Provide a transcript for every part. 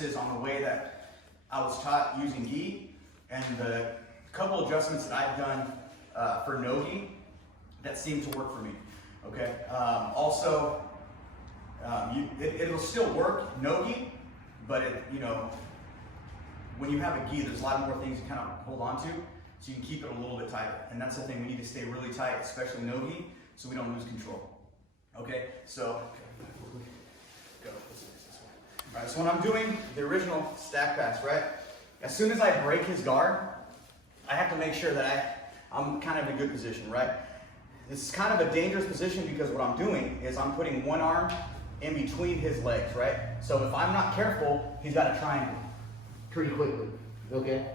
differences on the way that I was taught using gi and the couple adjustments that I've done for no gi that seem to work for me. Okay. It'll still work no gi, but when you have a gi, there's a lot more things you kind of hold on to, so you can keep it a little bit tighter. And that's the thing, we need to stay really tight, especially no gi, so we don't lose control. Okay, so go this way. All right, so when I'm doing the original stack pass, right, as soon as I break his guard, I have to make sure that I'm kind of in a good position, right? This is kind of a dangerous position because what I'm doing is I'm putting one arm in between his legs, right? So if I'm not careful, he's got a triangle pretty quickly, okay?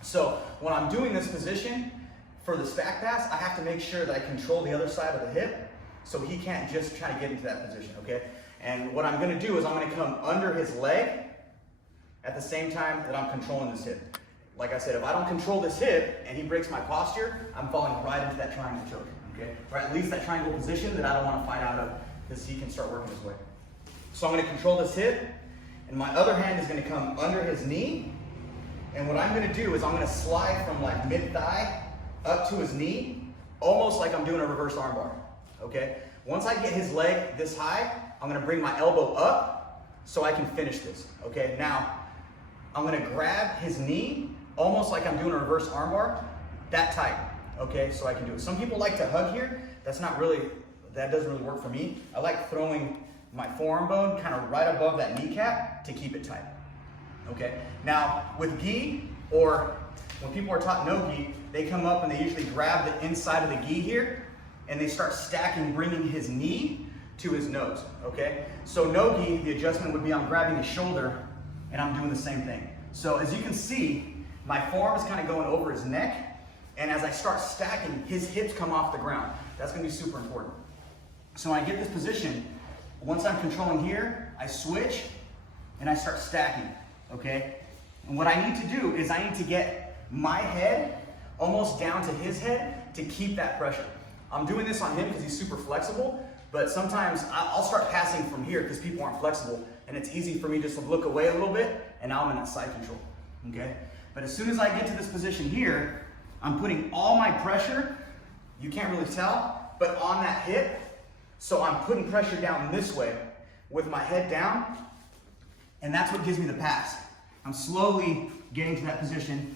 So when I'm doing this position for the stack pass, I have to make sure that I control the other side of the hip so he can't just try to get into that position, okay? And what I'm gonna do is I'm gonna come under his leg at the same time that I'm controlling this hip. Like I said, if I don't control this hip and he breaks my posture, I'm falling right into that triangle choke, okay? Or at least that triangle position that I don't wanna fight out of because he can start working his way. So I'm gonna control this hip, and my other hand is gonna come under his knee, and what I'm gonna do is I'm gonna slide from like mid-thigh up to his knee, almost like I'm doing a reverse armbar, okay? Once I get his leg this high, I'm gonna bring my elbow up so I can finish this, okay? Now, I'm gonna grab his knee, almost like I'm doing a reverse armbar, that tight, okay? So I can do it. Some people like to hug here. That doesn't really work for me. I like throwing my forearm bone kind of right above that kneecap to keep it tight, okay? Now, with gi, or when people are taught no gi, they come up and they usually grab the inside of the gi here, and they start stacking, bringing his knee to his nose, okay? So no gi, the adjustment would be I'm grabbing his shoulder, and I'm doing the same thing. So as you can see, my forearm is kind of going over his neck, and as I start stacking, his hips come off the ground. That's gonna be super important. So when I get this position, once I'm controlling here, I switch and I start stacking, okay? And what I need to do is I need to get my head almost down to his head to keep that pressure. I'm doing this on him because he's super flexible, but sometimes I'll start passing from here because people aren't flexible, and it's easy for me just to look away a little bit, and now I'm in that side control, okay? But as soon as I get to this position here, I'm putting all my pressure, you can't really tell, but on that hip. So I'm putting pressure down this way with my head down, and that's what gives me the pass. I'm slowly getting to that position,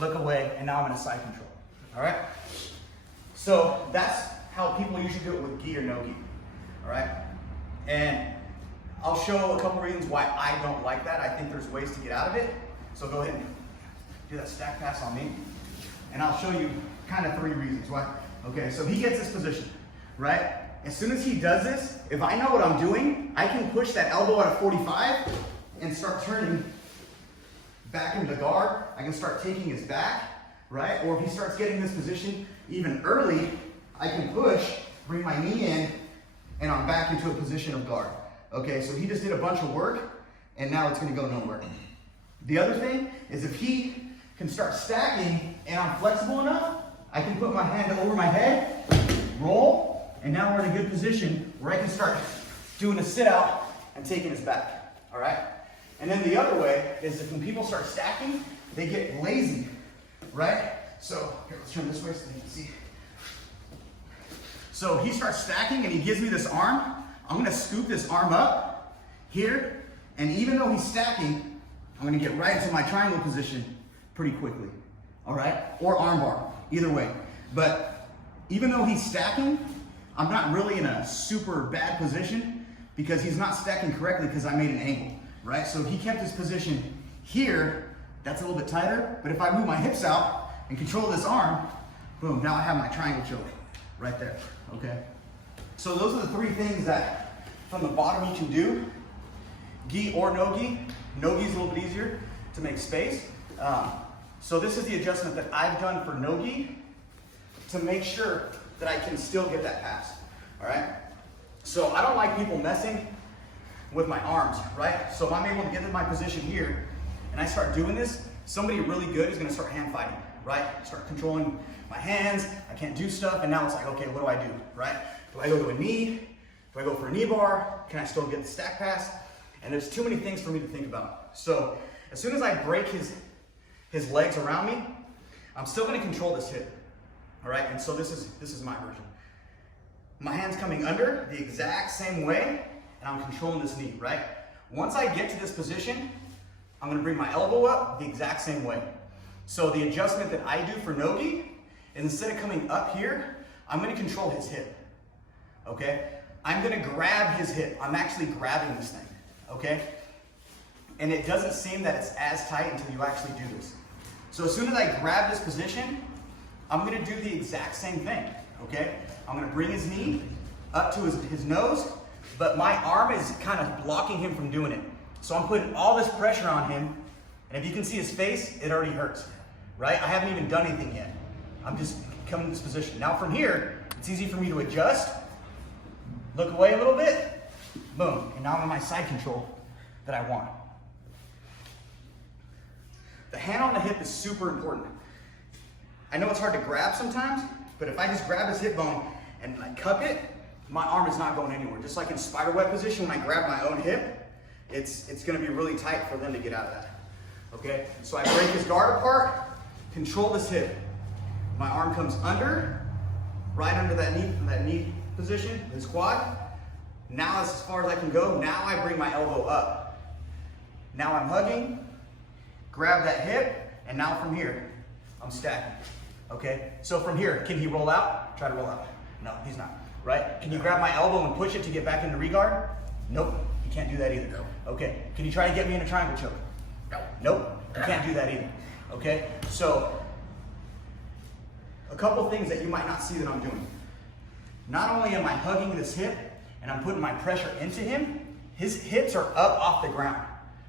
look away, and now I'm in a side control, all right? So that's how people usually do it with gi or no gi, all right? And I'll show a couple reasons why I don't like that. I think there's ways to get out of it. So go ahead and do that stack pass on me, and I'll show you kind of 3 reasons why. Okay, so he gets this position, right? As soon as he does this, if I know what I'm doing, I can push that elbow at a 45 and start turning back into guard. I can start taking his back, right? Or if he starts getting this position even early, I can push, bring my knee in, and I'm back into a position of guard. Okay, so he just did a bunch of work, and now it's gonna go nowhere. The other thing is if he can start stacking and I'm flexible enough, I can put my hand over my head, roll, and now we're in a good position where I can start doing a sit out and taking his back, all right? And then the other way is if when people start stacking, they get lazy, right? So here, let's turn this way so you can see. So he starts stacking and he gives me this arm. I'm gonna scoop this arm up here, and even though he's stacking, I'm gonna get right into my triangle position pretty quickly, all right? Or armbar, either way. But even though he's stacking, I'm not really in a super bad position because he's not stacking correctly because I made an angle, right? So if he kept his position here, that's a little bit tighter, but if I move my hips out and control this arm, boom, now I have my triangle choke right there, okay? So those are the 3 things that from the bottom you can do, gi or no gi. No gi is a little bit easier to make space. So this is the adjustment that I've done for no gi to make sure that I can still get that pass, all right? So I don't like people messing with my arms, right? So if I'm able to get in my position here and I start doing this, somebody really good is gonna start hand fighting, right? Start controlling my hands, I can't do stuff, and now it's like, okay, what do I do, right? Do I go to a knee? Do I go for a knee bar? Can I still get the stack pass? And there's too many things for me to think about. So as soon as I break his legs around me, I'm still gonna control this hip, all right? And so this is my version. My hand's coming under the exact same way, and I'm controlling this knee, right? Once I get to this position, I'm gonna bring my elbow up the exact same way. So the adjustment that I do for no-gi is instead of coming up here, I'm gonna control his hip, okay? I'm gonna grab his hip. I'm actually grabbing this thing, okay? And it doesn't seem that it's as tight until you actually do this. So as soon as I grab this position, I'm gonna do the exact same thing, okay? I'm gonna bring his knee up to his nose, but my arm is kind of blocking him from doing it. So I'm putting all this pressure on him, and if you can see his face, it already hurts, right? I haven't even done anything yet. I'm just coming to this position. Now from here, it's easy for me to adjust, look away a little bit, boom, and now I'm in my side control that I want. The hand on the hip is super important. I know it's hard to grab sometimes, but if I just grab his hip bone and I cup it, my arm is not going anywhere. Just like in spiderweb position, when I grab my own hip, it's gonna be really tight for them to get out of that, okay? So I break his guard apart, control this hip. My arm comes under, right under that knee position, his quad. Now as far as I can go, now I bring my elbow up. Now I'm hugging, grab that hip, and now from here, I'm stacking, okay? So from here, can he roll out? Try to roll out. No, he's not, right? Can you grab my elbow and push it to get back into regard? Nope, you can't do that either. Okay, can you try to get me in a triangle choke? Nope, you can't do that either, okay? So, a couple things that you might not see that I'm doing. Not only am I hugging this hip and I'm putting my pressure into him, his hips are up off the ground,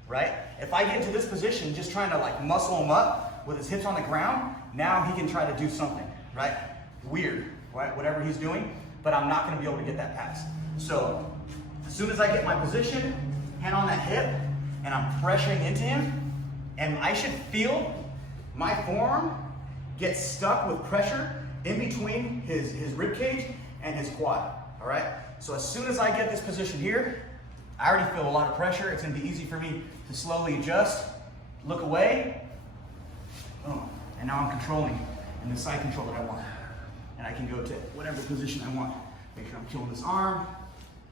right? If I get into this position, just trying to like muscle him up with his hips on the ground, now he can try to do something, right? Weird, right? Whatever he's doing, but I'm not gonna be able to get that pass. So, as soon as I get my position, hand on that hip, and I'm pressuring into him, and I should feel my forearm get stuck with pressure in between his rib cage and his quad, all right? So as soon as I get this position here, I already feel a lot of pressure. It's gonna be easy for me to slowly adjust, look away, boom, and now I'm controlling in the side control that I want. And I can go to whatever position I want. Make sure I'm killing this arm,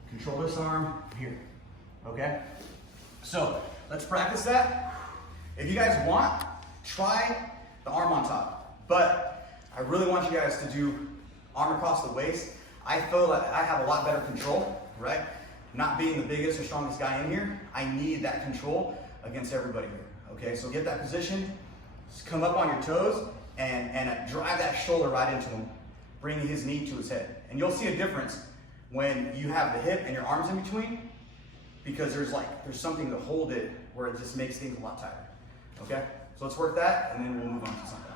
control this arm, here, okay? So let's practice that. If you guys want, try the arm on top. But I really want you guys to do arm across the waist. I feel like I have a lot better control, right? Not being the biggest or strongest guy in here, I need that control against everybody here, okay? So get that position, just come up on your toes, and drive that shoulder right into him, bring his knee to his head. And you'll see a difference when you have the hip and your arms in between, because there's something to hold it where it just makes things a lot tighter, okay? So let's work that, and then we'll move on to something.